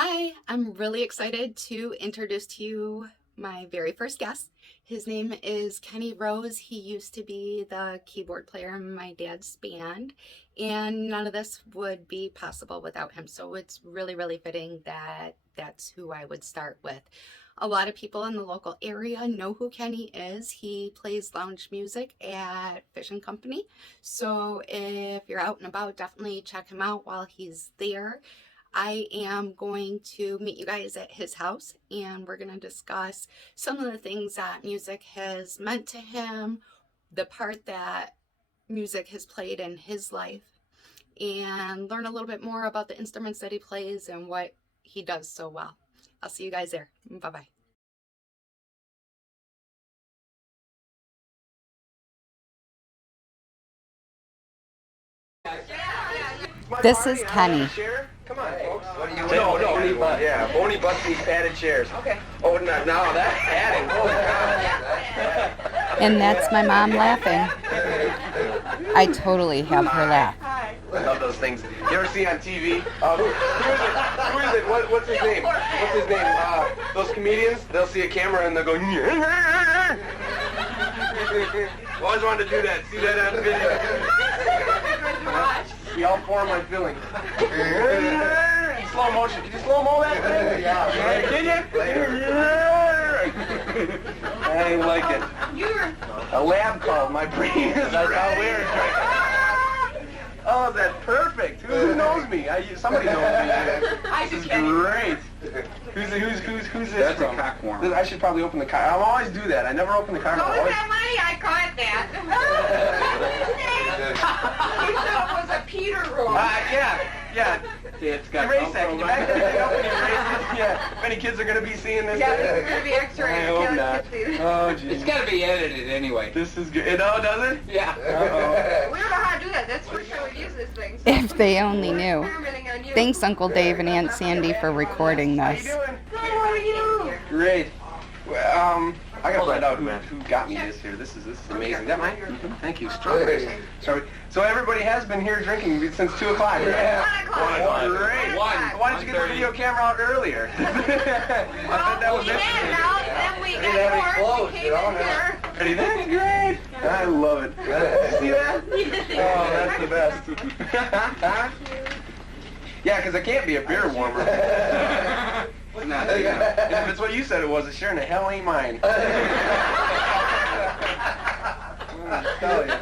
Hi, I'm really excited to introduce to you my very first guest. His name is Kenny Rose. He used to be the keyboard player in my dad's band, and none of this would be possible without him. So it's really, really fitting that that's who I would start with. A lot of people in the local area know who Kenny is. He plays lounge music at Fish and Company. So if you're out and about, definitely check him out while he's there. I am going to meet you guys at his house and we're going to discuss some of the things that music has meant to him, the part that music has played in his life, and learn a little bit more about the instruments that he plays and what he does so well. I'll see you guys there. Bye-bye. This is Kenny. Come on, folks. What do you want? No, yeah, bony butts need padded chairs. Okay. Oh, no, that's padding. Oh, God. And that's my mom laughing. I totally have her laugh. I love those things. You ever see on TV? Who is it? What's his name? What's his name? Those comedians, they'll see a camera and they'll go, I always wanted to do that. See that on video? See all four of my feelings. Slow motion. Can you slow-mo that thing? Yeah. Can you? I like it. A lab call. My brain is weird. Oh, that's perfect. Who knows me? Somebody knows me. This is great. Who's this That's from? a cockworm. I should probably open the car. I'll always do that. I never open the car. What was that money? I caught that. You thought it was a Peter roll. Yeah. It's got Erase that. Can you back that thing up and erase it? Yeah. If any kids are going to be seeing this. Yeah, this is going to be extra. I hope not. Oh, geez. It's got to be edited anyway. This is good. Oh, does it? Yeah. Uh-oh. We don't know how to do that. That's the first time we've used this thing. If they only knew. Experimenting on you. Thanks, Uncle Dave and Aunt Sandy, for recording How you this. doing? How are you? Great. Well, I gotta find out who got me this here. This is amazing. Is that mine? Thank you. Strawberries. Sorry. So everybody has been here drinking since 2 o'clock. Yeah. 1 o'clock. Great. One. Why didn't you get the video camera out earlier? I thought that was We had it out, then we got bored, we came in here. Ready? That's great. I love it. See that? Oh, that's the best. Yeah, because it can't be a beer warmer. If it's what you said it was, it sure in the hell ain't mine. I tell you.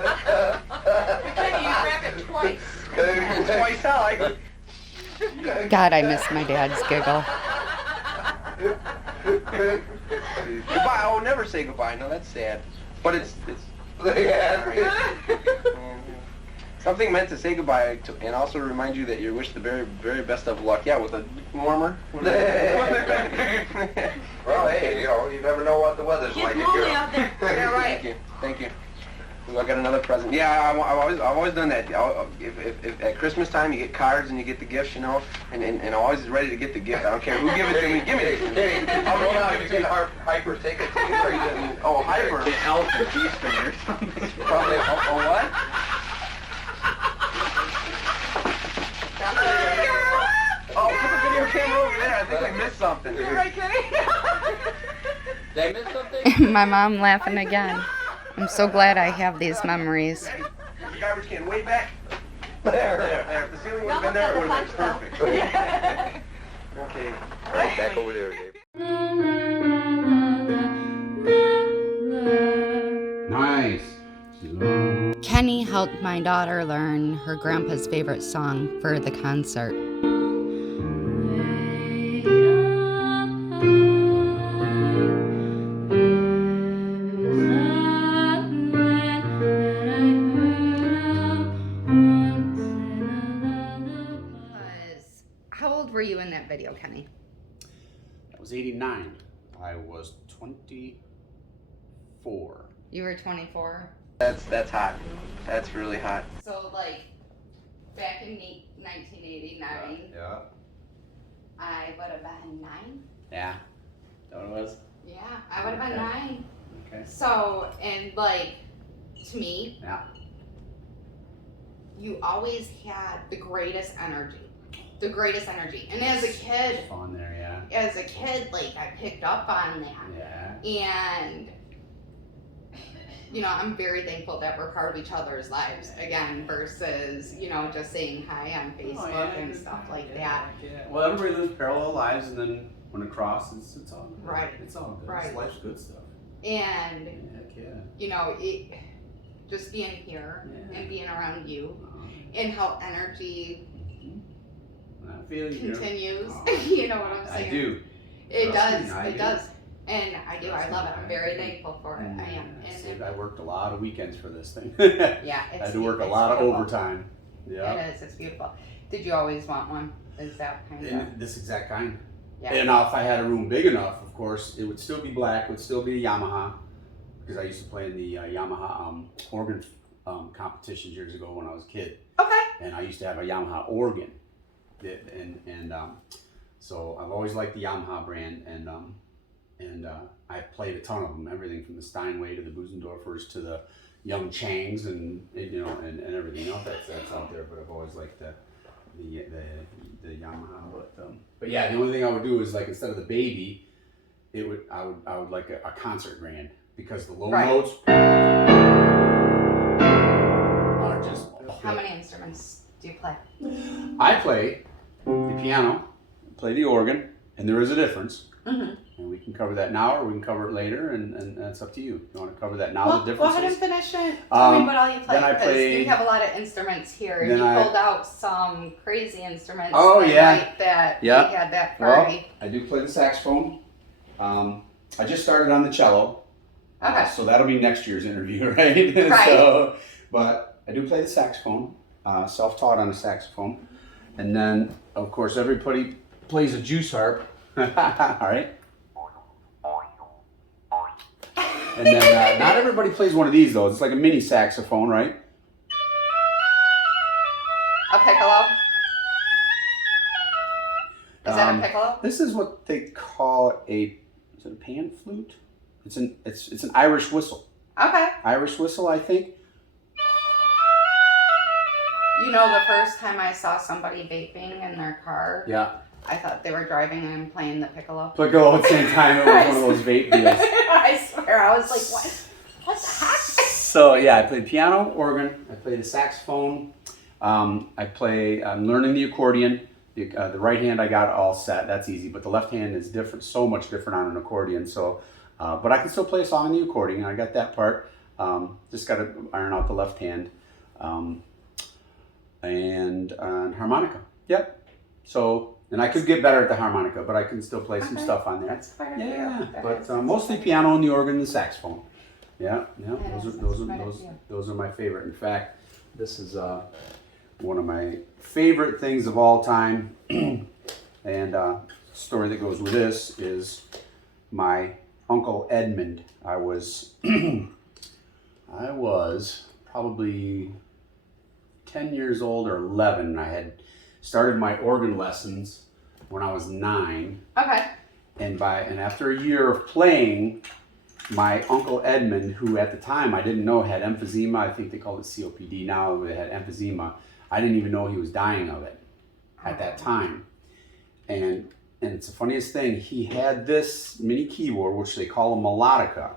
Kenny, you wrap it twice. Twice high. God, I miss my dad's giggle. Goodbye. Oh, never say goodbye. No, that's sad. But it's. Something meant to say goodbye to, and also to remind you that you wish the very, very best of luck. Yeah, with a warmer. Well, hey, you never know what the weather's like. It's lonely out there. Yeah, right. Thank you. Ooh, I got another present. Yeah, I've always done that. If at Christmas time you get cards and you get the gifts, and I'm always ready to get the gift. I don't care who give it to me. Give me it. I'll give it to you. Hyper, take it to you. Or you didn't. Oh, Hyper. The elf and teaspoon or something. Probably. Oh, what? Oh, put the video camera over there. I think I missed something. You're right, Kenny. Did I miss something? My mom laughing again. I'm so glad I have these memories. The garbage can way back. There. If the ceiling would have been there, it would have been perfect. Okay. Right back over there, Dave. Nice. Kenny helped my daughter learn her grandpa's favorite song for the concert. How old were you in that video, Kenny? That was 89. I was 24. You were 24. That's hot. That's really hot. So, like, back in 1989, Yeah. I would have been 9. Yeah. That what it was? Yeah, I would have been Okay. 9. Okay. So, and like, to me, Yeah. you always had the greatest energy. the greatest energy. And as a kid, Fun there, yeah. as a kid, like I picked up on that. Yeah. And you know, I'm very thankful that we're part of each other's lives again versus, you know, just saying hi on Facebook and stuff like that. Yeah. Well, everybody lives parallel lives, and then when it crosses, it's all good. Right. It's all good. Right. Life's good stuff. And Heck yeah. you know, just being here and being around you and how energy I feel you. continues. Oh, You know what I'm saying? I do. It Trust me, does. I It do. does. And I do. I Trust love me, it. I'm I very do. thankful for it. I am. And I worked a lot of weekends for this thing. yeah, I it's, had to work a it's lot of beautiful. overtime. Yeah. It is. It's beautiful. Did you always want one? Is that kind of? In this exact kind. Yeah. And now, if I had a room big enough, of course, it would still be black. It would still be a Yamaha, because I used to play in the Yamaha organ competitions years ago when I was a kid. Okay. And I used to have a Yamaha organ, so I've always liked the Yamaha brand, and I played a ton of them, everything from the Steinway to the Busendorfers to the Young Changs, and you know, and everything else that's out there. But I've always liked the Yamaha. But yeah, the only thing I would do is, like, instead of the baby, I would like a concert grand, because the low notes are just. How many instruments do you play? I play the piano, play the organ, and there is a difference. Mm-hmm. And we can cover that now, or we can cover it later, and that's up to you. You want to cover that now? Well, The go ahead and differences. finish it. Tell me what all you play. then I Because play- you have a lot of instruments here. Then You I- pulled out some crazy instruments. Oh, the yeah. night that Yeah. we had that Well, party. I do play the saxophone. I just started on the cello. Okay. So that'll be next year's interview, right? Right. But I do play the saxophone, self-taught on the saxophone. And then, of course, everybody plays a juice harp. All right. And then not everybody plays one of these, though. It's like a mini saxophone, right? A piccolo. Is that a piccolo? This is what they call is it a pan flute? It's an Irish whistle. Okay. Irish whistle, I think. You know, the first time I saw somebody vaping in their car, Yeah. I thought they were driving and playing the piccolo. But go at the same time, it was one of those vape deals. I swear, I was like, what? What the heck? So yeah, I play piano, organ. I play the saxophone. I'm learning the accordion. The right hand I got all set. That's easy, but the left hand is different, so much different on an accordion. So, but I can still play a song on the accordion. I got that part. Just got to iron out the left hand. And harmonica. Yep. So, and I could get better at the harmonica, but I can still play some stuff on there. That's quite a Yeah, few. but mostly piano and the organ and the saxophone. Yeah, That is quite a few. those are my favorite. In fact, this is one of my favorite things of all time. And story that goes with this is my Uncle Edmund. I was probably 10 years old or 11. I had started my organ lessons when I was 9. Okay. And after a year of playing, my Uncle Edmund, who at the time I didn't know had emphysema, I think they call it COPD now, they had emphysema. I didn't even know he was dying of it at that time. And it's the funniest thing, he had this mini keyboard, which they call a melodica.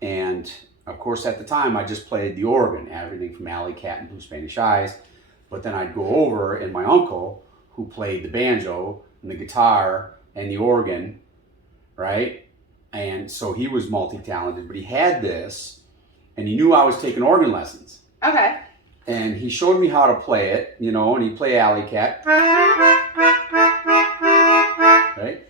And of course, at the time, I just played the organ, everything from Alley Cat and Blue Spanish Eyes. But then I'd go over, and my uncle, who played the banjo and the guitar and the organ, right? And so he was multi-talented, but he had this, and he knew I was taking organ lessons. Okay. And he showed me how to play it, you know, and he'd play Alley Cat. Right?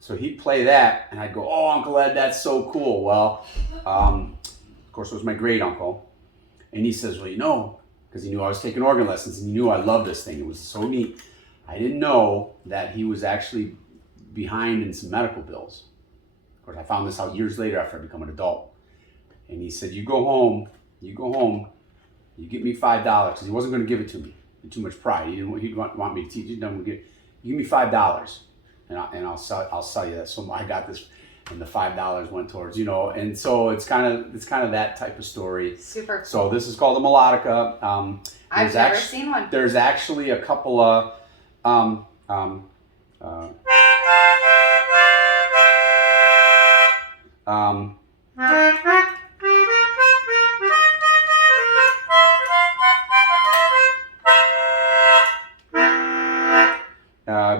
So he'd play that, and I'd go, "Oh, Uncle Ed, that's so cool." Well, of course, it was my great uncle. And he says, "Well, you know," because he knew I was taking organ lessons, and he knew I loved this thing. It was so neat. I didn't know that he was actually behind in some medical bills. Of course, I found this out years later after I became an adult. And he said, you go home, you get me $5, because he wasn't going to give it to me. Too much pride. He'd want me to teach. You give me $5, and I'll sell you that. So I got this. and the $5 went towards, you know, and so it's kind of that type of story. Super cool. So this is called a melodica. I've never seen one. There's actually a couple of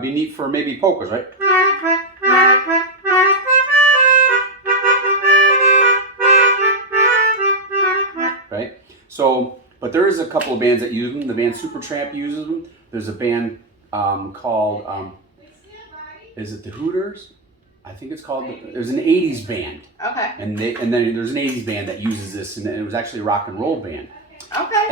be neat for maybe polkas, right? Right? So, but there is a couple of bands that use them. The band Supertramp uses them. There's a band called, is it the Hooters? I think it's called, there's an 80s band. Okay. And then there's an 80s band that uses this, and it was actually a rock and roll band. Okay.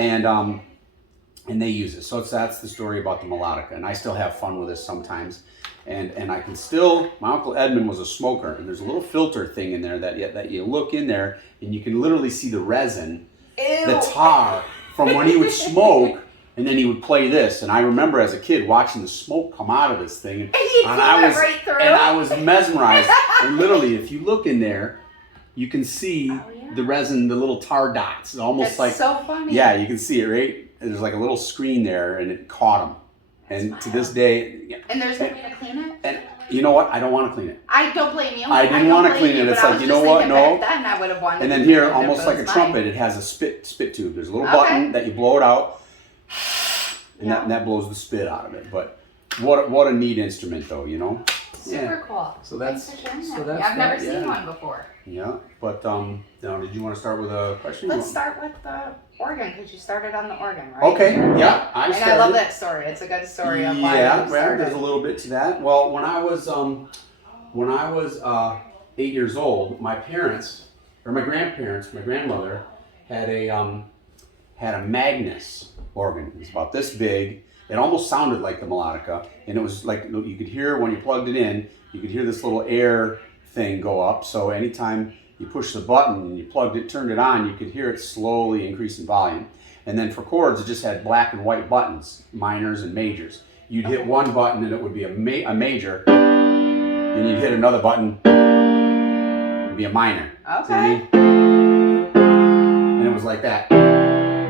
And they use it. So that's the story about the melodica. And I still have fun with this sometimes. And I can still, my Uncle Edmund was a smoker, and there's a little filter thing in there that you look in there, and you can literally see the resin, Ew. the tar from when he would smoke, and then he would play this. And I remember as a kid watching the smoke come out of this thing, and I was mesmerized. And literally, if you look in there, you can see the resin, the little tar dots. It's almost That's so funny. Yeah, you can see it, right? And there's like a little screen there, and it caught him. And to this day, yeah. And there's no way to clean it? And you know what? I don't want to clean it. I don't blame you. I didn't want to clean it. It's like, you know what? No. Back then I would have wanted And then to here, clean it almost if it like a was trumpet, mine. it has a spit tube. There's a little button that you blow it out, and that blows the spit out of it. But what a neat instrument, though, you know? Super cool. So that's Thanks for sharing so that. that's I've never that, seen one before. Yeah, but now, did you want to start with a question? Let's start with the organ, because you started on the organ, right? Okay, yeah, I started. And I love that story. It's a good story of why you started. There's a little bit to that. Well, when I was 8 years old, my parents, or my grandparents, my grandmother had a Magnus organ. It was about this big. It almost sounded like the melodica, and it was like you could hear when you plugged it in. You could hear this little air thing go up. So anytime you push the button and you turned it on, you could hear it slowly increase in volume. And then for chords, it just had black and white buttons, minors and majors. You'd hit one button and it would be a major, and you'd hit another button, it would be a minor. Okay. See what I mean? And it was like that.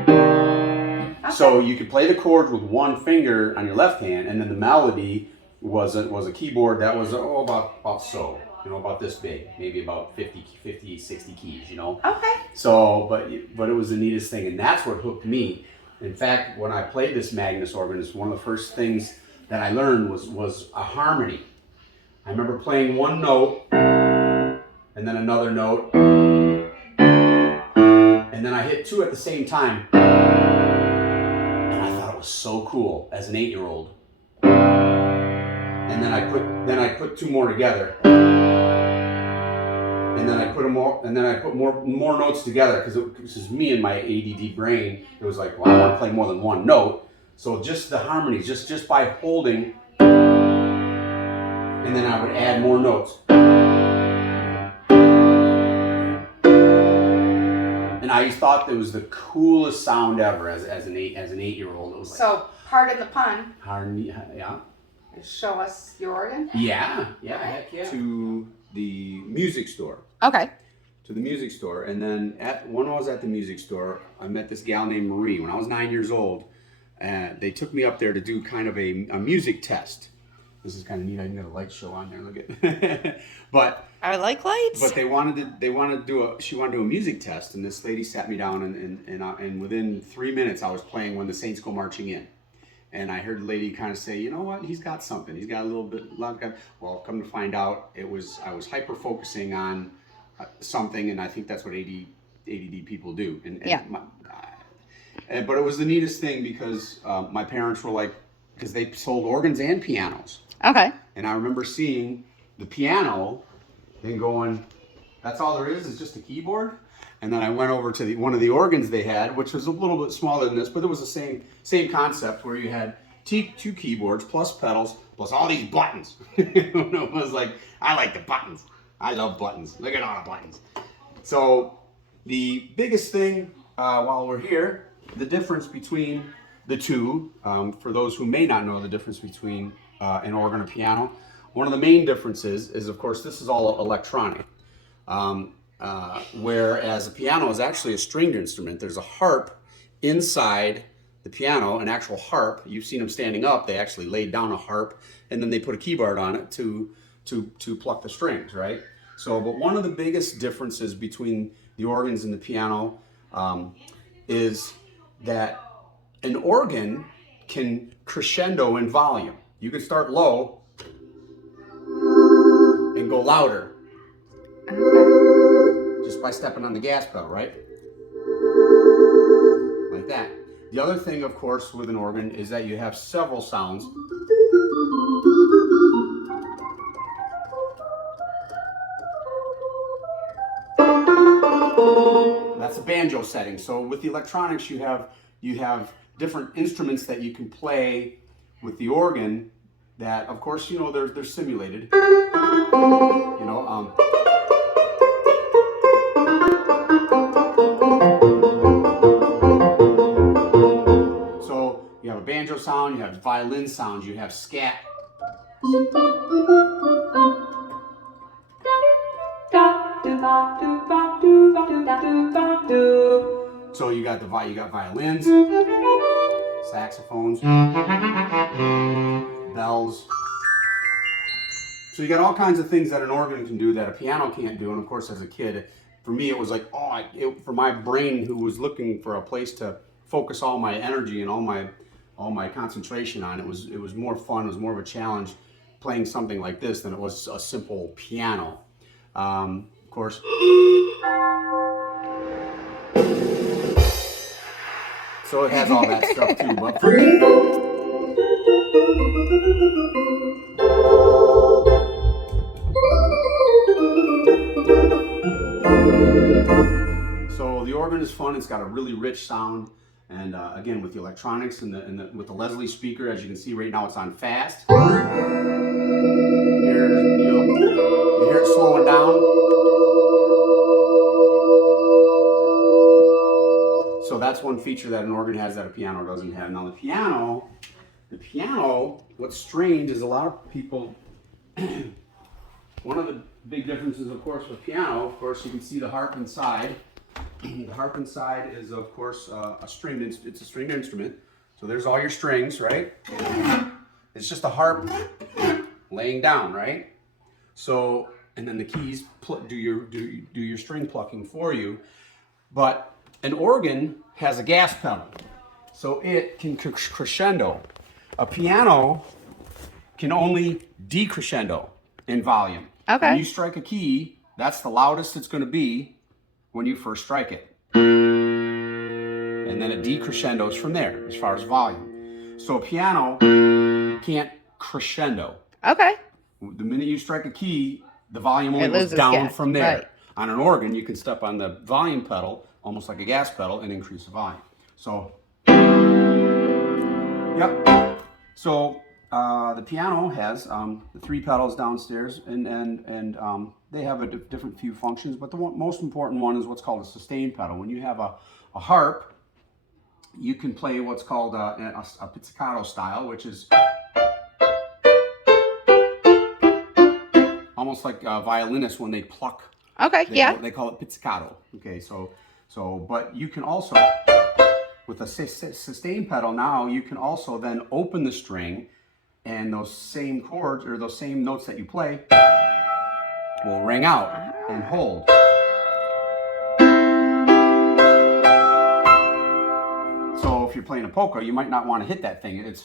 Okay. So you could play the chords with one finger on your left hand, and then the melody was a keyboard that was about so. You know, about this big, maybe about 50, 60 keys, you know? Okay. So, but it was the neatest thing, and that's what hooked me. In fact, when I played this Magnus organ, it's one of the first things that I learned was a harmony. I remember playing one note, and then another note, and then I hit two at the same time. And I thought it was so cool as an 8-year-old. And then I put two more together. And then I put more notes together, because this is me and my ADD brain. It was like, well, I want to play more than one note. So just the harmonies, just by holding, and then I would add more notes. And I thought it was the coolest sound ever as an 8-year-old. It was like, So, pardon the pun. harmony, yeah. Show us your organ. Yeah, heck yeah. To the music store. Okay. To the music store, and then when I was at the music store, I met this gal named Marie. When I was 9 years old, they took me up there to do kind of a music test. This is kind of neat. I can get a light show on there. Look at, but I like lights. But she wanted to do a music test, and this lady sat me down, and within 3 minutes, I was playing When the Saints Go Marching In. And I heard the lady kind of say, you know what, he's got something. He's got a little bit. Well, come to find out, I was hyper focusing on something, and I think that's what ADD people do. But it was the neatest thing, because my parents were like, because they sold organs and pianos. Okay. And I remember seeing the piano and going, that's all there is just a keyboard? And then I went over to one of the organs they had, which was a little bit smaller than this, but it was the same concept, where you had two keyboards plus pedals plus all these buttons. It was like, I like the buttons. I love buttons. Look at all the buttons. So the biggest thing while we're here, the difference between the two, for those who may not know the difference between an organ and a piano, one of the main differences is, of course, this is all electronic. Whereas a piano is actually a stringed instrument. There's a harp inside the piano, an actual harp. You've seen them standing up. They actually laid down a harp, and then they put a keyboard on it to pluck the strings, right? So, but one of the biggest differences between the organs and the piano is that an organ can crescendo in volume. You can start low and go louder. Just by stepping on the gas pedal, right? Like that. The other thing, of course, with an organ is that you have several sounds. That's a banjo setting. So with the electronics, you have different instruments that you can play with the organ that, of course, you know, they're simulated. You know, so you have a banjo sound, you have violin sounds, you have scat. So you got violins, saxophones, bells. So you got all kinds of things that an organ can do that a piano can't do. And of course, as a kid, for me, it was like, for my brain, who was looking for a place to focus all my energy and all my concentration on, it was more fun. It was more of a challenge playing something like this than it was a simple piano. Of course. So it has all that stuff too, but for me, so the organ is fun. It's got a really rich sound, and again, with the electronics and with the Leslie speaker, as you can see right now, it's on fast. You hear it slowing down. So that's one feature that an organ has that a piano doesn't have. Now the piano, what's strange is a lot of people, one of the big differences, of course, with piano, of course, you can see the harp inside. The harp inside is, of course, it's a stringed instrument. So there's all your strings, right? It's just a harp laying down, right? So, and then the keys do your string plucking for you. But an organ has a gas pedal, so it can crescendo. A piano can only decrescendo in volume. Okay. When you strike a key, that's the loudest it's going to be when you first strike it. And then it decrescendos from there as far as volume. So a piano can't crescendo. Okay. The minute you strike a key, the volume only goes down from there. Right. On an organ, you can step on the volume pedal, almost like a gas pedal, and increase the volume. So, yep. So the piano has the 3 pedals downstairs, and they have a different few functions. But the most important one is what's called a sustain pedal. When you have a harp, you can play what's called a pizzicato style, which is almost like violinists when they pluck. Okay, They call it pizzicato. Okay, so, but you can also, with a sustain pedal now, you can also then open the string, and those same chords, or those same notes that you play, will ring out and hold. So if you're playing a polka, you might not want to hit that thing.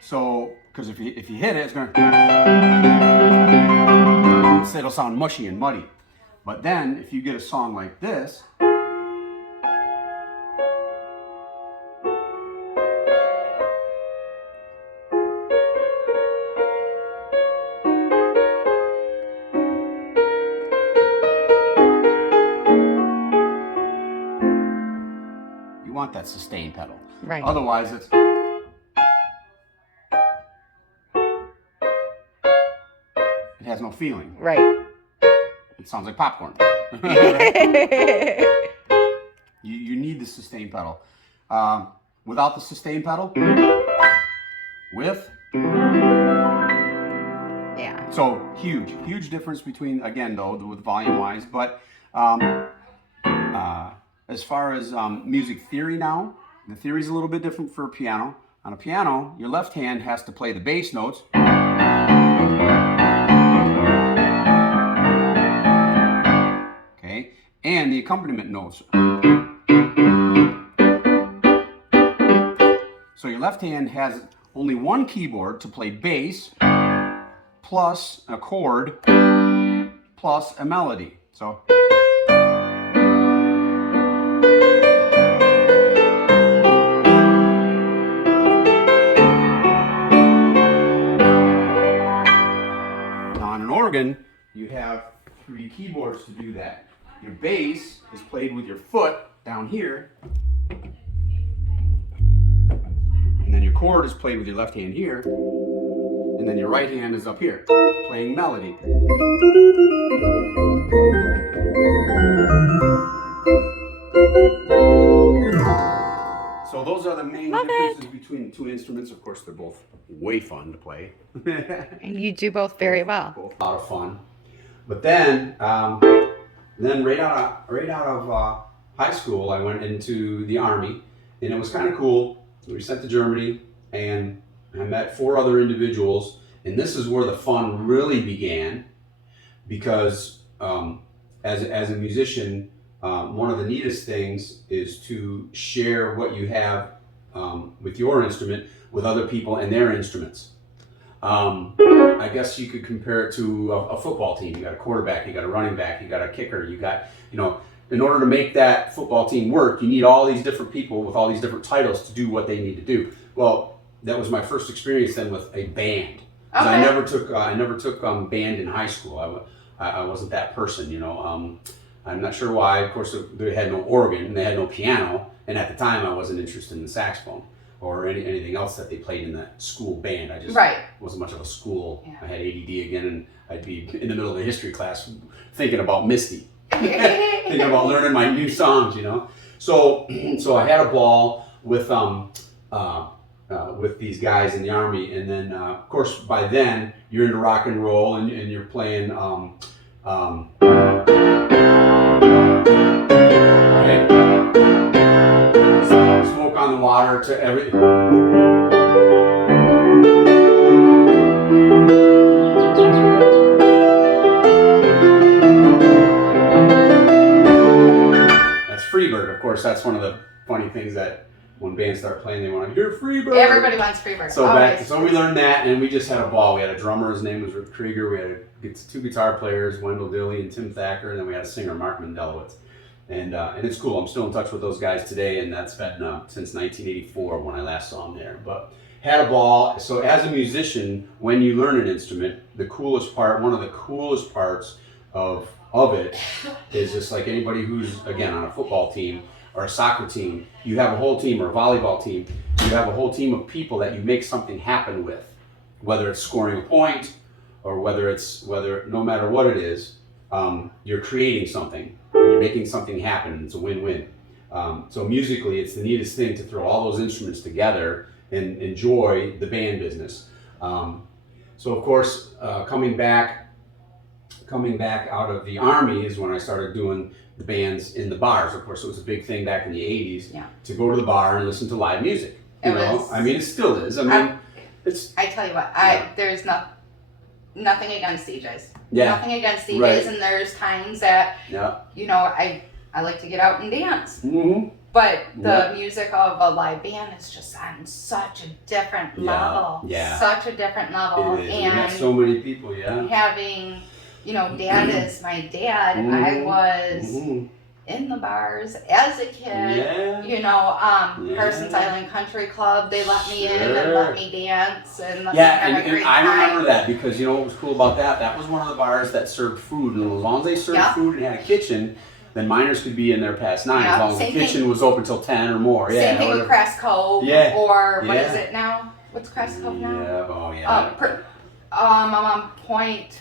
So, because if you hit it, it'll sound mushy and muddy. But then, if you get a song like this, you want that sustain pedal. Right. Otherwise, it has no feeling. Right. It sounds like popcorn. You need the sustain pedal. Without the sustain pedal, with Yeah. So huge difference between, again though, with volume wise, but as far as music theory now, the theory is a little bit different for a piano. On a piano, your left hand has to play the bass notes. Okay, and the accompaniment notes. So your left hand has only one keyboard to play bass, plus a chord, plus a melody. So. Now on an organ, you have 3 keyboards to do that. Your bass is played with your foot down here, and then your chord is played with your left hand here, and then your right hand is up here, playing melody. So those are the main differences between the 2 instruments. Of course, they're both way fun to play. And you do both very well. Both a lot of fun. But then right out of high school, I went into the Army, and it was kind of cool. We were sent to Germany, and I met 4 other individuals, and this is where the fun really began, because as a musician, one of the neatest things is to share what you have with your instrument with other people and their instruments. I guess you could compare it to a football team. You got a quarterback, you got a running back, you got a kicker, you got, in order to make that football team work, you need all these different people with all these different titles to do what they need to do. Well, that was my first experience then with a band. Okay. I never took band in high school. I wasn't that person, I'm not sure why. Of course, they had no organ, they had no piano, and at the time I wasn't interested in the saxophone or anything else that they played in the school band. I just wasn't much of a school. Yeah. I had ADD again, and I'd be in the middle of a history class thinking about Misty, thinking about learning my new songs, So I had a ball with these guys in the Army, and then of course by then you're into rock and roll, and you're playing. Right? Smoke on the Water to everything. That's Freebird, of course. That's one of the funny things that when bands start playing, they want to hear Freebird. Everybody wants Freebird. So we learned that, and we just had a ball. We had a drummer, his name was Rick Krieger. We had 2 guitar players, Wendell Dilley and Tim Thacker, and then we had a singer, Mark Mendelowitz. And it's cool. I'm still in touch with those guys today, and that's been since 1984 when I last saw them there. But had a ball. So as a musician, when you learn an instrument, one of the coolest parts of it is just like anybody who's, again, on a football team or a soccer team, you have a whole team, or a volleyball team, you have a whole team of people that you make something happen with, whether it's scoring a point or whether no matter what it is, you're creating something. You're making something happen, and it's a win-win. So musically, it's the neatest thing to throw all those instruments together and enjoy the band business. So of course, coming back out of the Army is when I started doing the bands in the bars. Of course, it was a big thing back in the 80s to go to the bar and listen to live music. I mean, it still is. I tell you what, there's nothing against DJs. Yeah. Nothing against DJs, right. And there's times that, I like to get out and dance. Mm-hmm. But the music of a live band is just on such a different level. Yeah. Such a different level. It is. And have so many people, having, Dad is my dad. Mm-hmm. I was in the bars as a kid. Parsons Island Country Club, they let me in and let me dance and let me have a great I time. remember that, because what was cool about that? That was one of the bars that served food, and as long as they served food and had a kitchen, then minors could be in there past 9, as long as the kitchen was open till 10 or more. Same thing with Crest Cove, or what is it now? What's Crest Cove now? Yeah, oh yeah. I'm on Point.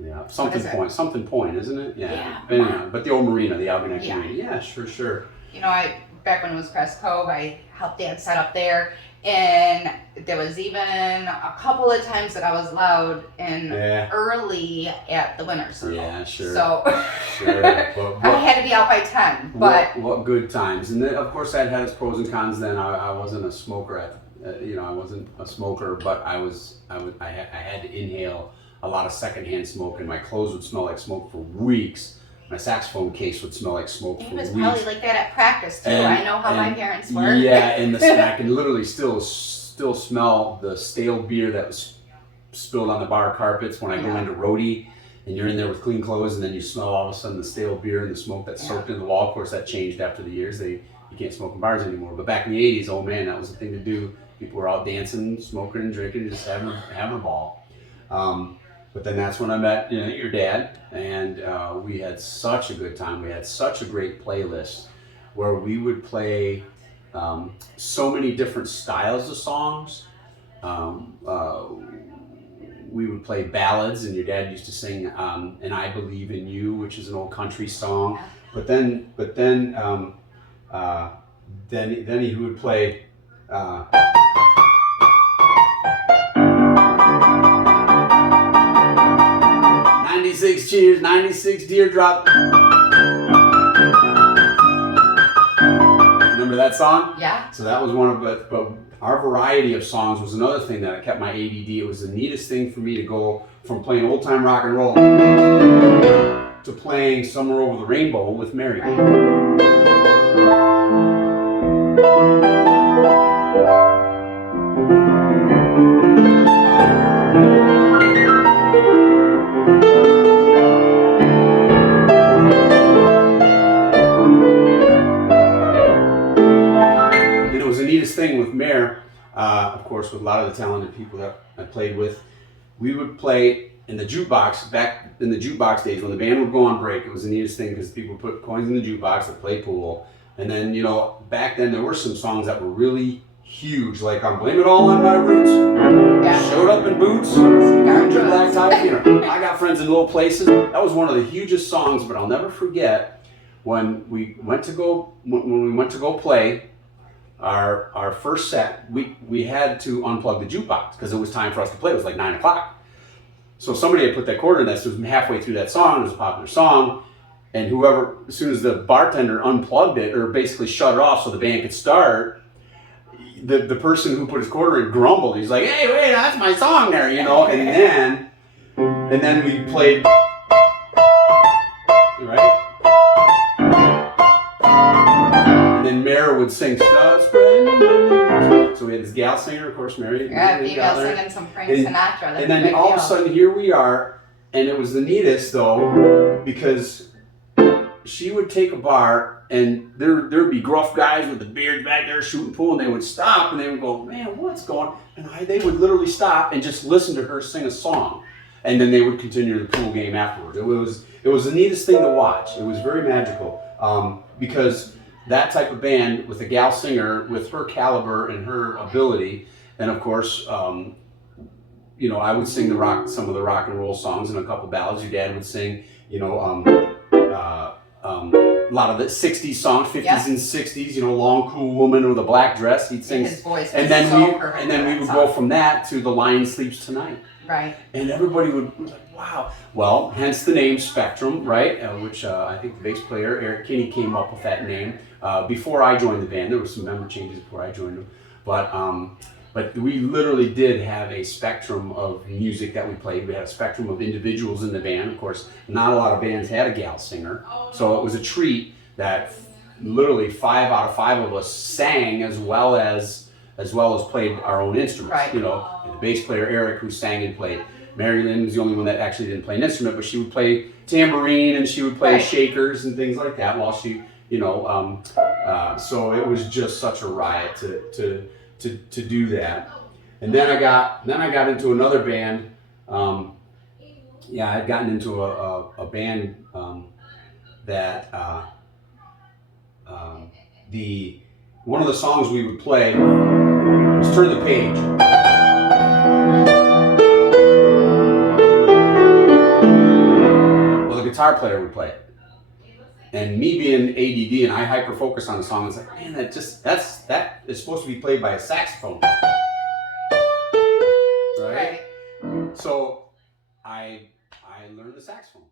Yeah, something point, isn't it? Yeah. But the old marina, the Algonac Marina. Yeah, sure. Back when it was Crest Cove, I helped Dad set up there, And there was even a couple of times that I was loud and early at the winter circle. Yeah, sure. So sure. I had to be out by 10. But what good times. And then, of course, that had its pros and cons then. I wasn't a smoker I wasn't a smoker, but I had to inhale a lot of secondhand smoke, and my clothes would smell like smoke for weeks. My saxophone case would smell like smoke for weeks. It was probably like that at practice too. I know how my parents were. Yeah, and I can literally still smell the stale beer that was spilled on the bar carpets when I go into roadie, and you're in there with clean clothes, and then you smell all of a sudden the stale beer and the smoke that's soaked in the wall. Of course, that changed after the years. You can't smoke in bars anymore. But back in the 80s, oh man, that was the thing to do. People were out dancing, smoking, and drinking, just having a ball. But then that's when I met your dad, and we had such a good time. We had such a great playlist where we would play so many different styles of songs. We would play ballads, and your dad used to sing "And I Believe in You," which is an old country song. But then he would play. 96 cheers, 96 teardrop. Remember that song? Yeah. So that was one of it. But our variety of songs was another thing that kept my ADD. It was the neatest thing for me to go from playing old time rock and roll to playing Somewhere Over the Rainbow with Mary. Thing with Mare, of course, with a lot of the talented people that I played with, we would play in the jukebox. Back in the jukebox days, when the band would go on break, it was the neatest thing because people would put coins in the jukebox to play pool. And then, back then there were some songs that were really huge, like on "Blame It All on My Roots." Showed up in boots, black tie. I Got Friends in Low Places. That was one of the hugest songs, but I'll never forget when we went to go play. Our first set, we had to unplug the jukebox because it was time for us to play. It was like 9 o'clock. So somebody had put that chord in that, so it was halfway through that song. It was a popular song. And as soon as the bartender unplugged it, or basically shut it off so the band could start, the person who put his quarter in grumbled. He's like, "Hey, wait, that's my song there, And then we played, right? And Mare would sing "Stop Spreading." So we had this gal singer, of course, Mary. Yeah, female singing some Frank Sinatra. And then all of a sudden, here we are, and it was the neatest though, because she would take a bar, and there'd be gruff guys with the beards back there shooting pool, and they would stop, and they would go, "Man, what's going on?" And they would literally stop and just listen to her sing a song, and then they would continue the pool game afterwards. It was the neatest thing to watch. It was very magical because that type of band with a gal singer with her caliber and her ability, and of course, I would sing some of the rock and roll songs and a couple ballads. Your dad would sing, a lot of the 60s songs, 50s and 60s, Long Cool Woman with a Black Dress. He'd sing, his voice, and then we would go from that to The Lion Sleeps Tonight. Right. And everybody would be like, "Wow." Well, hence the name Spectrum, right? Which I think the bass player, Eric Kinney, came up with that name. Before I joined the band, there were some member changes before I joined them. But we literally did have a spectrum of music that we played. We had a spectrum of individuals in the band. Of course, not a lot of bands had a gal singer. So it was a treat that literally 5 out of 5 of us sang as well as played our own instruments. Right. The bass player Eric, who sang and played. Mary Lynn was the only one that actually didn't play an instrument, but she would play tambourine and she would play shakers and things like that while she, so it was just such a riot to do that. And then I got into another band. I'd gotten into a band that one of the songs we would play was "Turn the Page." Well, the guitar player would play it. And me being ADD and I hyper focus on the song, it's like, man, that is supposed to be played by a saxophone, right? So I learned the saxophone.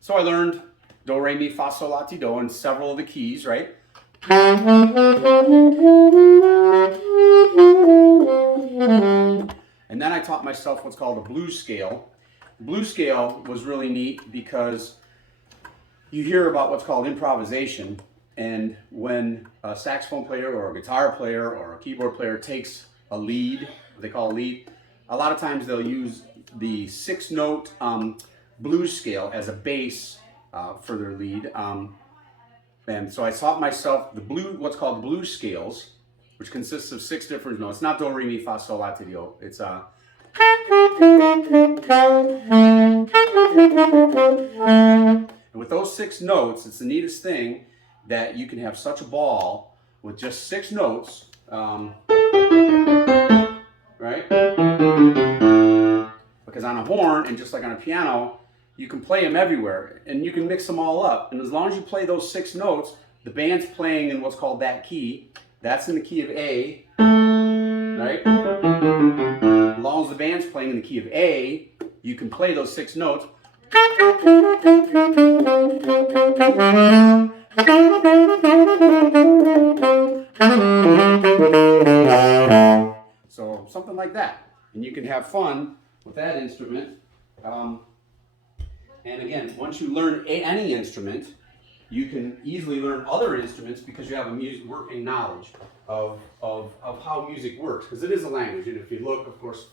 So I learned do, re, mi, fa, sol, la, ti, do in several of the keys, right? And then I taught myself what's called a blues scale. The blues scale was really neat because you hear about what's called improvisation, and when a saxophone player or a guitar player or a keyboard player takes a lead, what they call a lead, a lot of times they'll use the 6-note blues scale as a bass for their lead. And so I taught myself what's called blues scales, which consists of 6 different notes. It's not do, re, mi, fa, sol, la, ti, do. It's and with those 6 notes, it's the neatest thing that you can have such a ball with just 6 notes, right? Because on a horn, and just like on a piano, you can play them everywhere, and you can mix them all up. And as long as you play those 6 notes, the band's playing in what's called that key. That's in the key of A, right? As long as the band's playing in the key of A, you can play those 6 notes. So something like that. And you can have fun with that instrument. And again, once you learn any instrument, you can easily learn other instruments because you have a working knowledge of how music works. Because it is a language, and if you look, of course,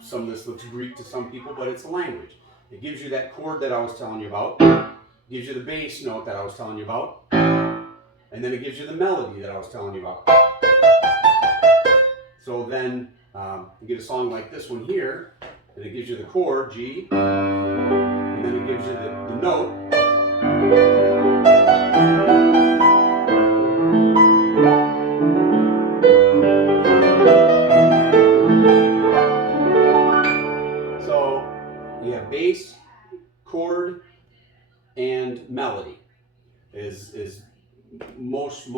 some of this looks Greek to some people, but it's a language. It gives you that chord that I was telling you about, gives you the bass note that I was telling you about, and then it gives you the melody that I was telling you about. So then you get a song like this one here, and it gives you the chord, G, and then it gives you the note. So you have bass, chord, and melody is most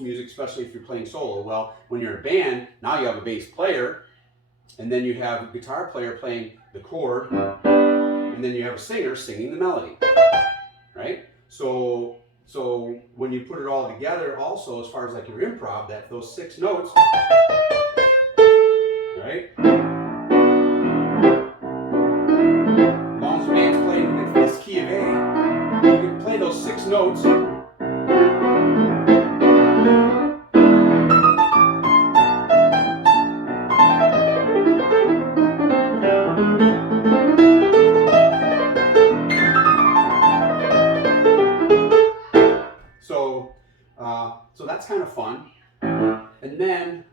music, especially if you're playing solo. Well, when you're in a band, now you have a bass player, and then you have a guitar player playing the chord, and then you have a singer singing the melody, right? So when you put it all together, also as far as like your improv, those 6 notes, right? As long as the band's playing in this key of A, you can play those 6 notes. So that's kind of fun. And then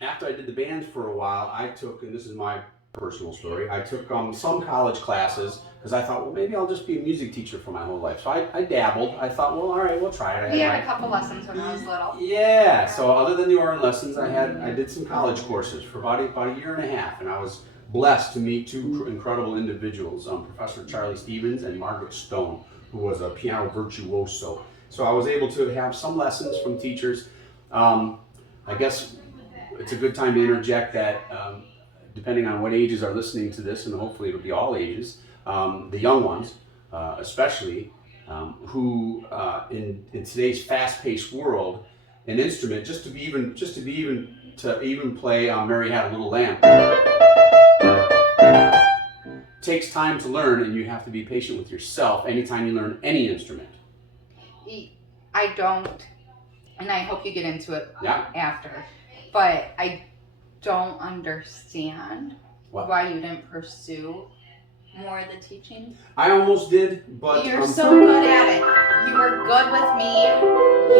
after I did the band for a while, I took, and this is my personal story, I took some college classes because I thought, well, maybe I'll just be a music teacher for my whole life. So I dabbled. I thought, well, all right, we'll try it. We had a couple lessons when I was little. Yeah. So other than the organ lessons, I did some college courses for about a year and a half, and I was blessed to meet 2 incredible individuals, Professor Charlie Stevens and Margaret Stone, who was a piano virtuoso. So I was able to have some lessons from teachers. I guess it's a good time to interject that depending on what ages are listening to this, and hopefully it'll be all ages, the young ones especially, who in today's fast-paced world, an instrument just to even play Mary Had a Little Lamb takes time to learn, and you have to be patient with yourself anytime you learn any instrument. I don't, and I hope you get into it Yeah. after, but I don't understand why you didn't pursue more of the teaching. I almost did, but you're so good at it. You were good with me.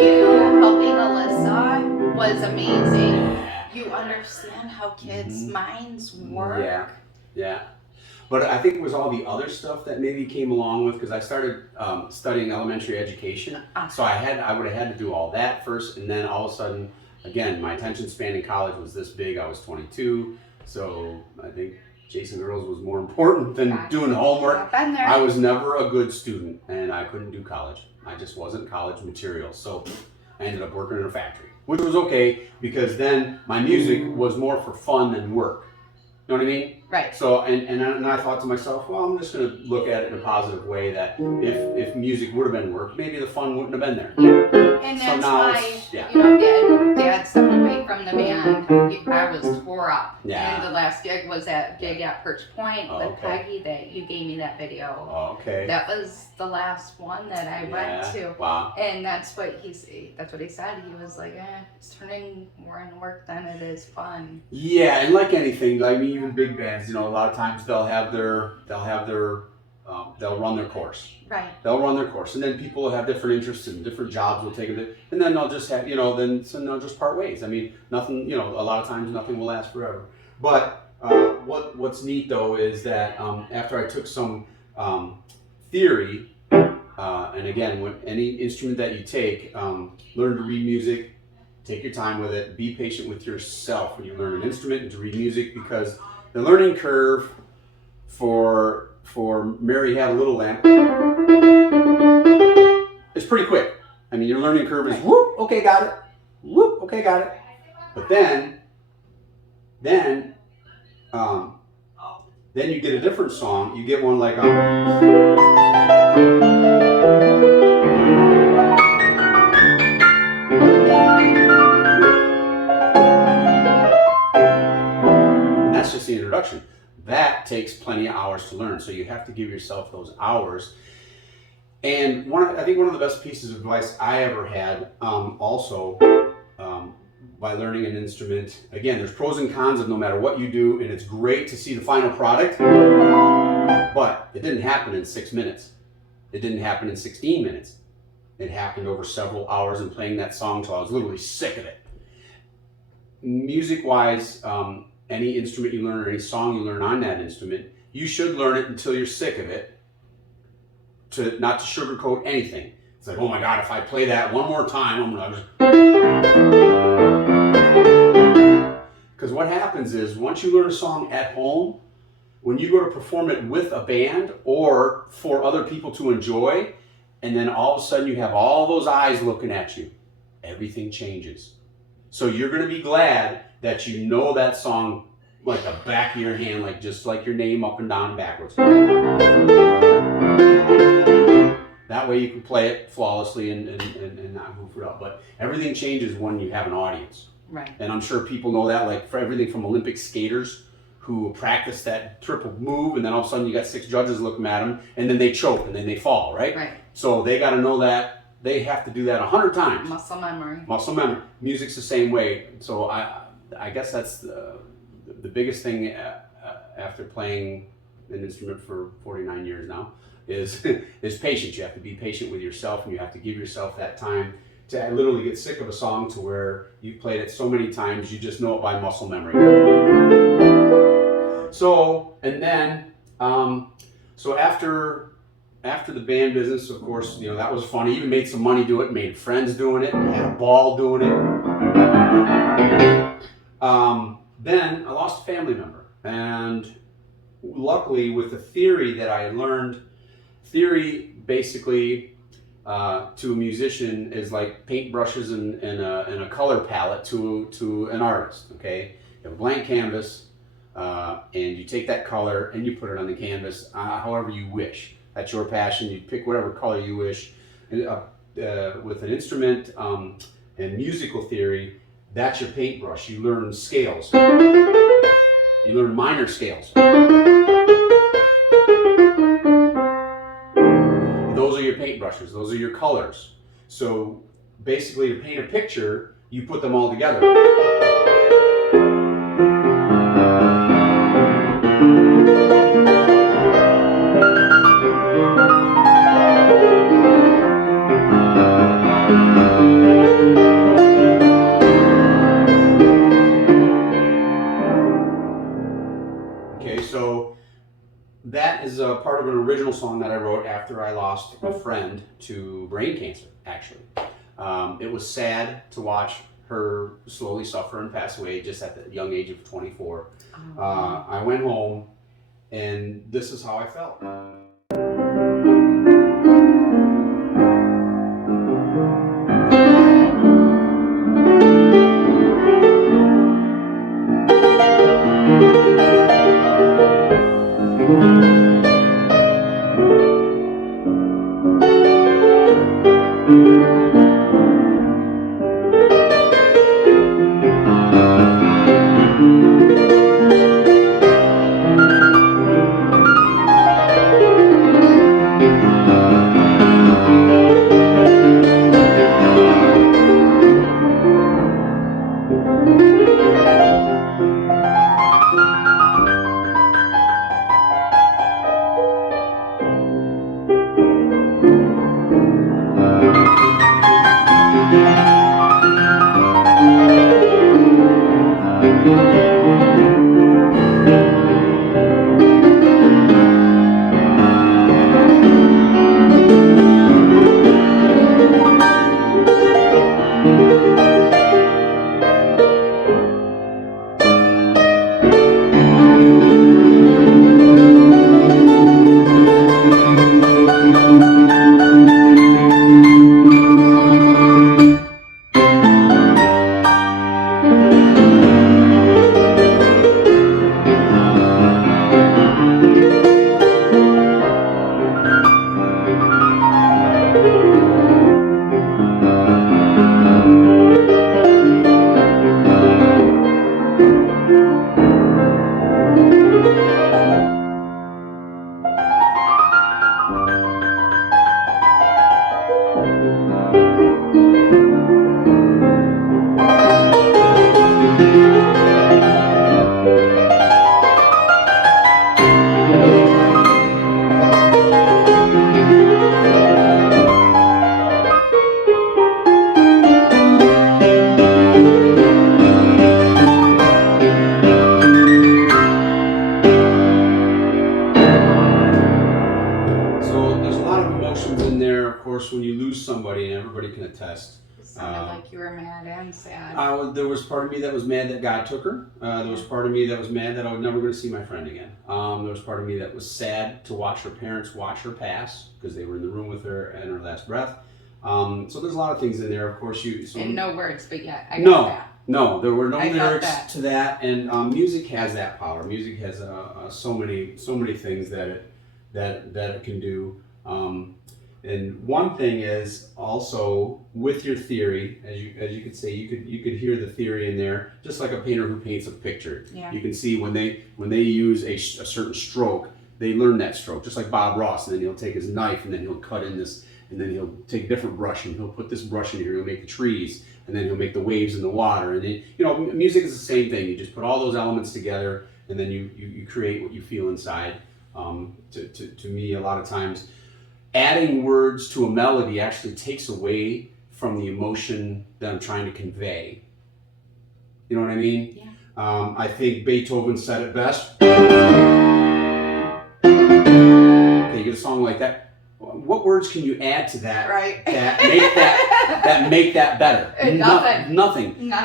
You helping Alyssa was amazing. You understand how kids' minds work. Yeah. But I think it was all the other stuff that maybe came along with, because I started studying elementary education. So I would have had to do all that first, and then all of a sudden again, my attention span in college was this big. I was 22, so I think chasing girls was more important than doing homework. I've been there. I was never a good student, and I couldn't do college. I just wasn't college material, so I ended up working in a factory, which was okay because then my music was more for fun than work. You know what I mean? Right. So, and I thought to myself, well, I'm just going to look at it in a positive way that if music would have been work, maybe the fun wouldn't have been there. And So that's now why, yeah. you know, Dad stepped away from the band. I was tore up. Yeah. And the last gig was that gig at Perch Point with Okay. Peggy that you gave me that video. Okay. That was the last one that I went to. Wow. And that's what he said. He was like, it's turning more into work than it is fun. Yeah, and like anything, I mean, even big bands, you know, a lot of times they'll run their course. Right. They'll run their course, and then people will have different interests and different jobs will take them, and then they'll just have, you know, then they'll just part ways. I mean, nothing, you know, a lot of times nothing will last forever. But what's neat though is that after I took some theory, and again, with any instrument that you take, learn to read music. Take your time with it. Be patient with yourself when you learn an instrument and to read music, because the learning curve for Mary Had a Little Lamp is pretty quick. I mean, your learning curve is whoop, okay, got it. Whoop, okay, got it. But then you get a different song. You get one like that's just the introduction. That takes plenty of hours to learn, so you have to give yourself those hours. And I think one of the best pieces of advice I ever had, also by learning an instrument, again, there's pros and cons of no matter what you do, and it's great to see the final product, but it didn't happen in 6 minutes. It didn't happen in 16 minutes. It happened over several hours and playing that song till I was literally sick of it. Music-wise, any instrument you learn or any song you learn on that instrument, you should learn it until you're sick of it, not to sugarcoat anything. It's like, oh my God, if I play that one more time, I'm gonna because what happens is once you learn a song at home, when you go to perform it with a band or for other people to enjoy, and then all of a sudden you have all those eyes looking at you, everything changes. So you're going to be glad that you know that song like the back of your hand, like just like your name up and down and backwards. That way you can play it flawlessly and not goof it up. But everything changes when you have an audience. Right. And I'm sure people know that, like for everything from Olympic skaters who practice that triple move, and then all of a sudden you got 6 judges looking at them, and then they choke and then they fall, right? Right. So they got to know that they have to do that 100 times. Muscle memory. Muscle memory. Music's the same way. So I guess that's the biggest thing after playing an instrument for 49 years now is patience. You have to be patient with yourself, and you have to give yourself that time to literally get sick of a song to where you've played it so many times you just know it by muscle memory. So, and then, so after the band business, of course, you know, that was fun. I even made some money doing it, made friends doing it, had a ball doing it. Then I lost a family member, and luckily with the theory that I learned, theory basically to a musician is like paintbrushes and a color palette to an artist. Okay, you have a blank canvas, and you take that color and you put it on the canvas however you wish. That's your passion. You pick whatever color you wish. And, with an instrument and musical theory, that's your paintbrush. You learn scales. You learn minor scales. Those are your paintbrushes. Those are your colors. So basically, to paint a picture, you put them all together. Okay, so that is a part of an original song that I wrote after I lost a friend to brain cancer, actually. It was sad to watch her slowly suffer and pass away just at the young age of 24. I went home, and this is how I felt. When you lose somebody, and everybody can attest. It sounded like you were mad and sad. There was part of me that was mad that God took her. There was part of me that was mad that I was never going to see my friend again. There was part of me that was sad to watch her parents watch her pass because they were in the room with her and her last breath. So there's a lot of things in there. Of course, and no words, but yeah, I got that. No, there were no lyrics to that, and music has that power. Music has so many things that it can do. And one thing is also with your theory, as you could say, you could hear the theory in there, just like a painter who paints a picture. Yeah. You can see when they use a certain stroke, they learn that stroke, just like Bob Ross, and then he'll take his knife and then he'll cut in this, and then he'll take a different brush and he'll put this brush in here, he'll make the trees, and then he'll make the waves in the water. And then, music is the same thing. You just put all those elements together, and then you create what you feel inside. To me, a lot of times, adding words to a melody actually takes away from the emotion that I'm trying to convey. You know what I mean? Yeah. I think Beethoven said it best. Okay, you get a song like that. What words can you add to that? Right. That make that better? Nothing. Not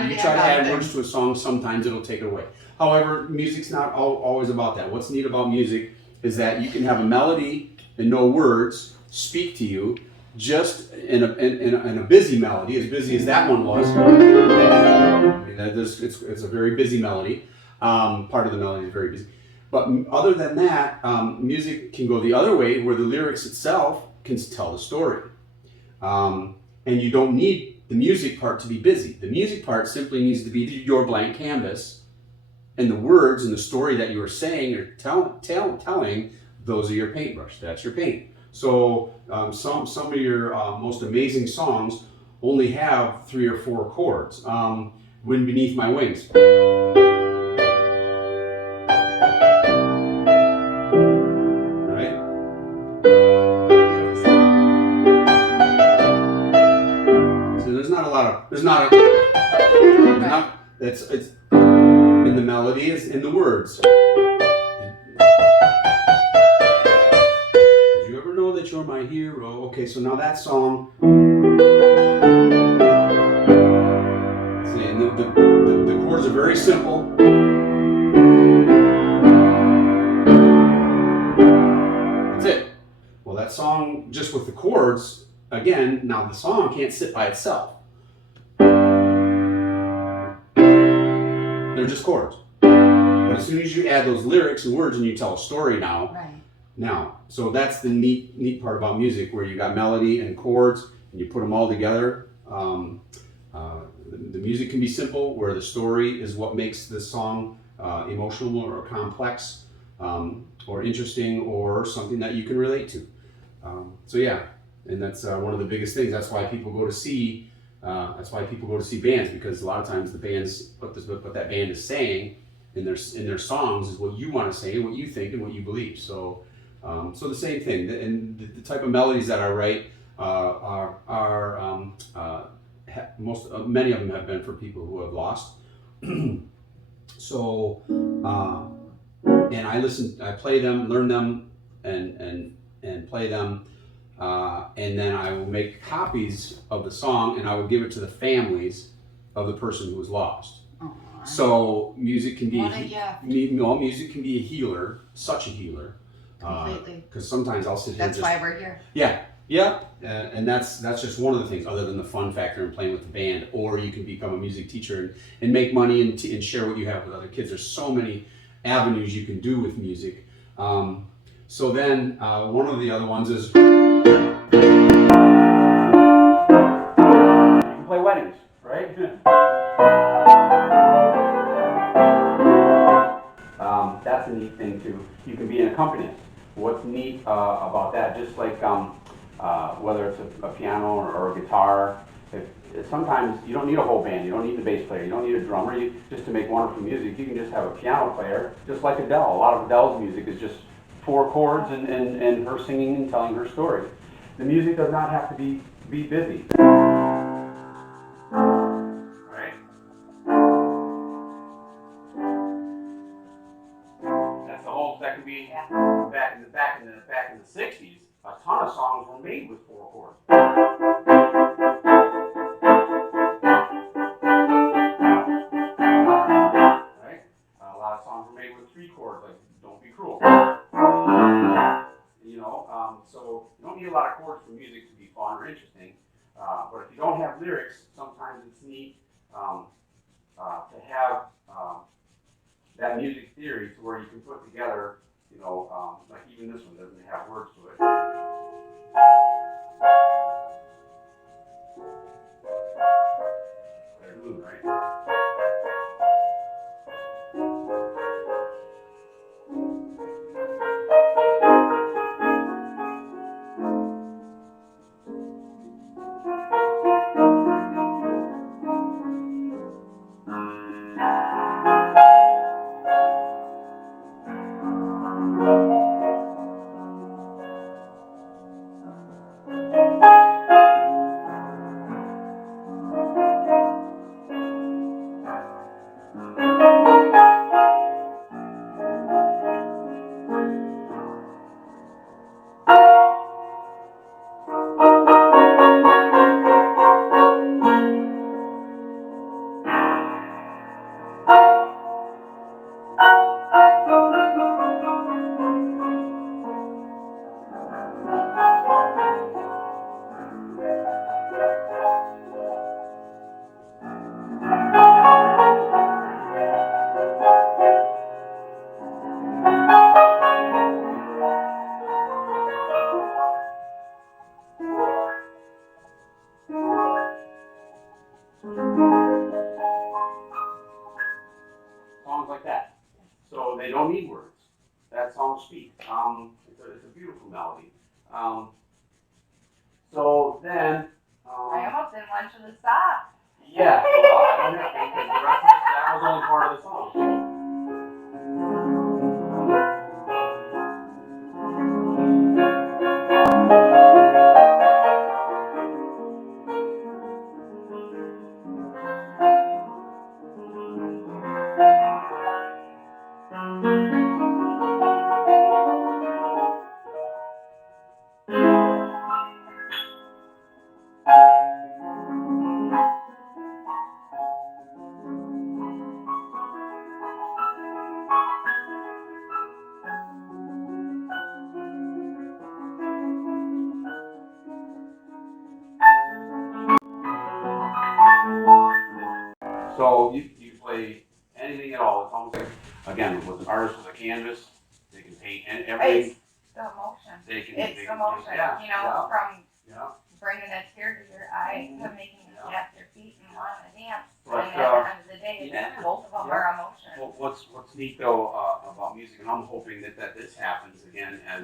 You try to add words to a song, sometimes it'll take it away. However, music's not always about that. What's neat about music is that you can have a melody and no words speak to you just in a busy melody, as busy as that one was. I mean, it's a very busy melody. Part of the melody is very busy. But other than that, music can go the other way, where the lyrics itself can tell the story. And you don't need the music part to be busy. The music part simply needs to be your blank canvas, and the words and the story that you are saying or telling, those are your paintbrush. That's your paint. So some of your most amazing songs only have 3 or 4 chords. Wind Beneath My Wings. Right? So it's in the melody, is in the words. That you're my hero. Okay, so now that song, see, chords are very simple. That's it. Well, that song, just with the chords, again, now the song can't sit by itself. They're just chords. But as soon as you add those lyrics and words and you tell a story now, so that's the neat part about music, where you got melody and chords and you put them all together. The music can be simple, where the story is what makes the song emotional or complex, or interesting, or something that you can relate to. So yeah, and that's one of the biggest things. That's why people go to see. That's why people go to see bands, because a lot of times the bands what that band is saying in their songs is what you want to say, what you think, and what you believe. So so the same thing, and the type of melodies that I write many of them have been for people who have lost. So and I play them, learn them, and play them. And then I will make copies of the song, and I will give it to the families of the person who was lost. Aww. So music can be music can be a healer, such a healer. Completely. Because sometimes I'll sit here. That's why we're here. Yeah, and that's just one of the things, other than the fun factor in playing with the band. Or you can become a music teacher and make money and share what you have with other kids. There's so many avenues you can do with music. So then one of the other ones is you can play weddings, right? That's a neat thing too. You can be an accompanist. What's neat about that, just like whether it's a piano or a guitar, sometimes you don't need a whole band. You don't need the bass player. You don't need a drummer. Just to make wonderful music, you can just have a piano player, just like Adele. A lot of Adele's music is just 4 chords and her singing and telling her story. The music does not have to be busy. Right? That's the whole. That could be back in the 60s. A ton of songs were made with 4 chords. Right? A lot of songs were made with 3 chords, like "Don't Be Cruel." So you don't need a lot of chords for music to be fun or interesting. But if you don't have lyrics, sometimes it's neat to have that music theory, to where you can put together, like even this one doesn't have words to it. There's mood, right? Songs like that. So they don't need words. That song speaks. It's a beautiful melody. So then. I almost didn't want you to stop. Yeah, well, I don't have to, because the rest of that was only part of the song. again, with an artist with a canvas, they can paint and everything. It's the emotion. They can. It's they the can- emotion. Yeah, You know, from yeah. bringing a tear to your eye to making you tap your feet and want to dance. But, and at the end of the day, yeah. both of them are emotion. Well, what's neat though about music, and I'm hoping that this happens again as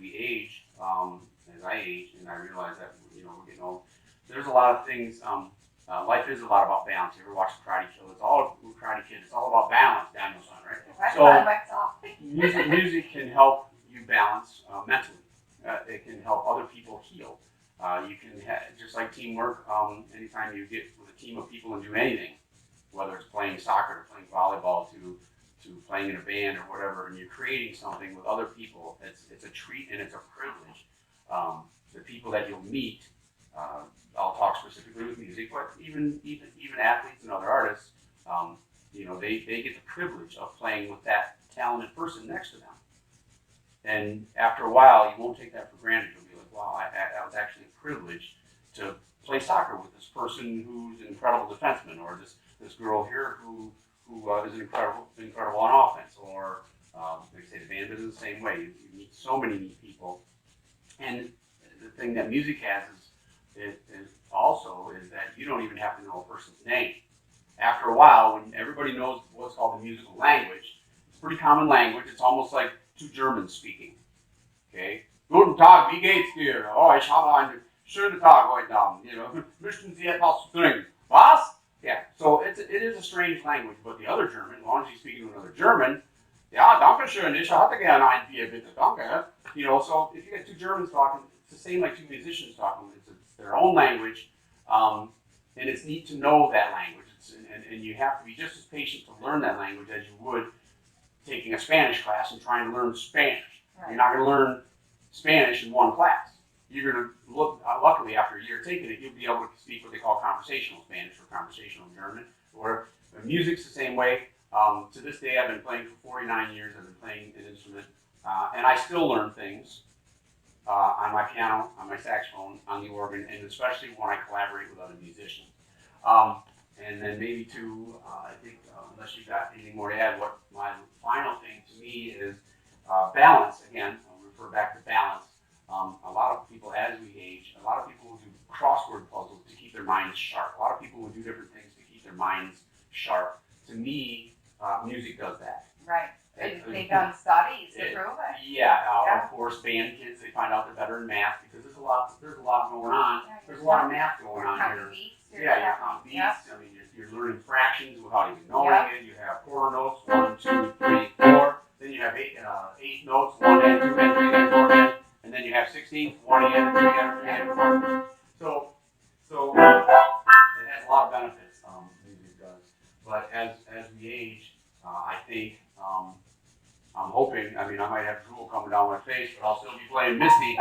we age, as I age, and I realize that we're getting old. There's a lot of things. Life is a lot about balance. You ever watch Karate Kid? It's all Karate Kid. It's all about balance. Daniel's son, right? So music can help you balance mentally. It can help other people heal. You can just like teamwork. Anytime you get with a team of people and do anything, whether it's playing soccer or playing volleyball to playing in a band or whatever, and you're creating something with other people, it's a treat and it's a privilege. The people that you'll meet, I'll talk specifically with music, but even athletes and other artists, they get the privilege of playing with that talented person next to them. And after a while, you won't take that for granted. You'll be like, wow, that was actually a privilege to play soccer with this person who's an incredible defenseman, or this girl here who is incredible on offense, or like I say, the band is the same way. You meet so many neat people, and the thing that music has is that you don't even have to know a person's name. After a while, when everybody knows what's called the musical language, it's a pretty common language. It's almost like two Germans speaking. Okay, Guten Tag, wie geht's dir? Oh, ich habe einen schönen Tag heute Abend. Möchten Sie etwas trinken? Was? Yeah, so it is a strange language, but the other German, as long as you're speaking to another German, ja, danke schön, ich hatte gerne ein Bier, bitte, danke. So if you get two Germans talking, it's the same like two musicians talking. It's their own language, and it's neat to know that language. And you have to be just as patient to learn that language as you would taking a Spanish class and trying to learn Spanish. Right. You're not going to learn Spanish in one class. You're going to look, luckily after a year taking it, you'll be able to speak what they call conversational Spanish or conversational German. Or music's the same way. To this day, I've been playing for 49 years. I've been playing an instrument, and I still learn things on my piano, on my saxophone, on the organ, and especially when I collaborate with other musicians. And then maybe too, I think, unless you've got anything more to add, what my final thing to me is balance. Again, I'll refer back to balance. A lot of people, as we age, a lot of people will do crossword puzzles to keep their minds sharp. A lot of people will do different things to keep their minds sharp. To me, music does that. Right. They've done studies to prove it. Yeah, of course, band kids, they find out they're better in math because there's a lot going on. There's a lot of math going on here. Yeah, you're counting beats. Yep. I mean, you're learning fractions without even knowing it. You have quarter notes, 1, 2, 3, 4. Then you have eight notes, 1 and 2 and 3 and 4 and, and then you have 16th, 1 and 3 and 3 and 4. So it has a lot of benefits. Music does. But as we age, I think I'm hoping. I mean, I might have drool coming down my face, but I'll still be playing Misty.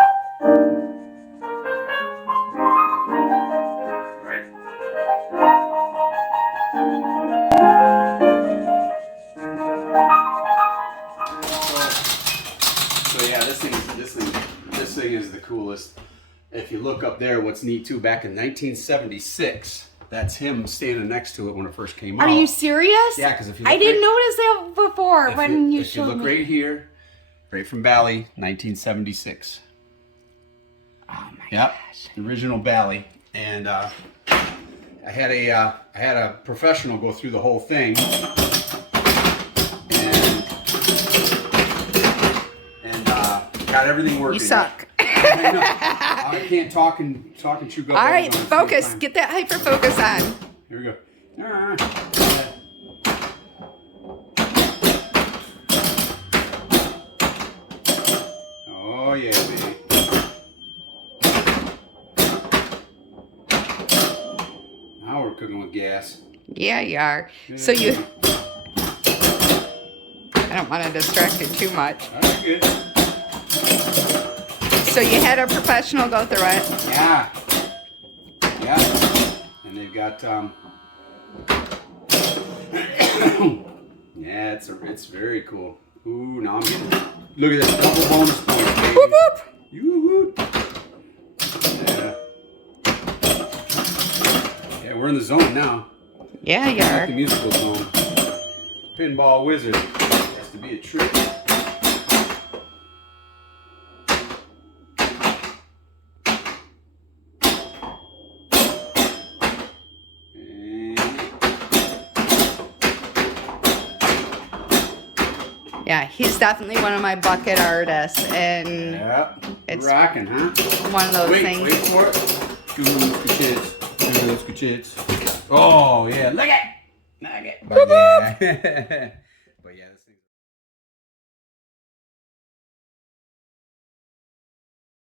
This thing is the coolest. If you look up there, what's neat too, back in 1976, that's him standing next to it when it first came out. Are you serious? Yeah, because if you I didn't notice that before when you showed me. If you look right here, right from Bally, 1976. Oh my gosh. Original Bally, and I had a professional go through the whole thing, and got everything working. You suck. I know. I can't talk and chew gum. All right, focus. Get that hyper focus on. Here we go. Oh yeah, baby. Now we're cooking with gas. Yeah, you are. So you. I don't want to distract you too much. All right, good. So you had a professional go through it. Yeah. Yeah. And they've got yeah, it's very cool. Ooh, now I'm getting, look at this double bonus point, baby. Whoop whoop. Yoo-hoo. Yeah, we're in the zone now. Yeah, you The are. musical zone. pinball wizard. Has to be a trick. Yeah, he's definitely one of my bucket artists, and Yeah, it's rocking, huh? one of those things. Wait for it. Good. Oh yeah, look it. But yeah. But yeah.